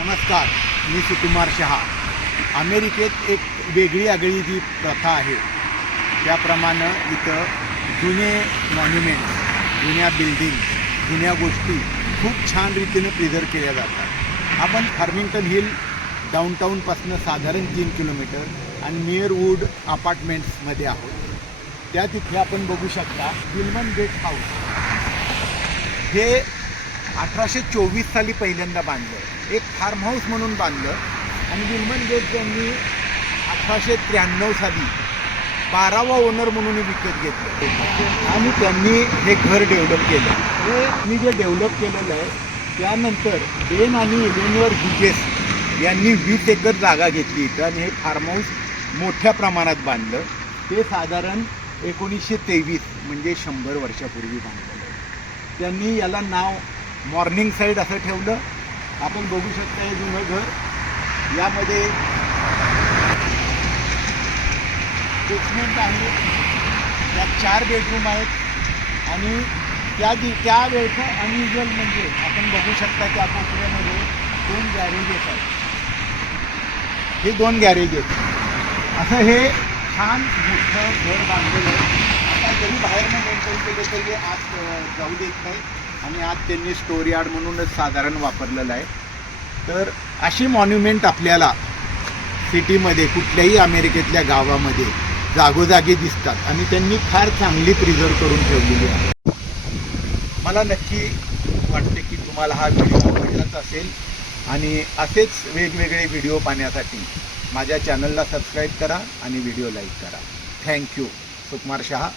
नमस्कार, मी सुकुमार शहा. अमेरिकेत एक वेगळी आगळी जी प्रथा आहे त्याप्रमाणे इथं जुने मॉन्युमेंट्स, जुन्या बिल्डिंग, जुन्या गोष्टी खूप छान रीतीने प्रिझर्व केल्या जातात. आपण फार्मिंग्टन हिल डाऊनटाऊनपासून साधारण 3 किलोमीटर आणि नियर वूड अपार्टमेंट्समध्ये आहोत. त्या तिथे आपण बघू शकता विल्मन गेट हाऊस. हे 1824 साली पहिल्यांदा बांधलं, एक फार्म हाऊस म्हणून बांधलं आणि विल्मन गेट त्यांनी 1893 साली 12वा ओनर म्हणून विकत घेतलं आणि त्यांनी हे घर डेव्हलप केलं. हे मी जे डेव्हलप केलेलं आहे त्यानंतर बेन आणि इलेनोर ह्युजेस यांनी 20 एकर जागा घेतली इथं आणि हे फार्म हाऊस मोठ्या प्रमाणात बांधलं. ते साधारण 1923 म्हणजे 100 वर्षापूर्वी बांधलेलं आहे. त्यांनी याला नाव मॉर्निंग साईड असं ठेवलं. आपण बघू शकता हे जुनं घर. यामध्ये बेसमेंट आहे, त्यात 4 बेडरूम आहेत आणि त्या वेळचं अनयुजल म्हणजे आपण बघू शकता त्या कोपऱ्यामध्ये 2 गॅरेजेस आहेत. हे 2 गॅरेजेस असं हे छान मोठं घर बांधलेलं आहे. आता जरी बाहेरनं मेंटेन केलं तरी आत जाऊ देत नाही आणि आज त्यांनी स्टोर यार्ड म्हणूनच साधारण वापरलेलं आहे. तर अशी मॉन्युमेंट आपल्याला सिटीमध्ये कुठल्याही अमेरिकेतल्या गावामध्ये जागोजागी दिसतात आणि त्यांनी फार चांगली प्रिझर्व करून ठेवलेली आहे. मला नक्की वाटते की तुम्हाला हा व्हिडिओ आवडलाच असेल आणि असेच वेगवेगळे व्हिडिओ पाहण्यासाठी माझ्या चॅनलला सबस्क्राईब करा आणि व्हिडिओ लाईक करा. थँक्यू. सुकुमार शहा.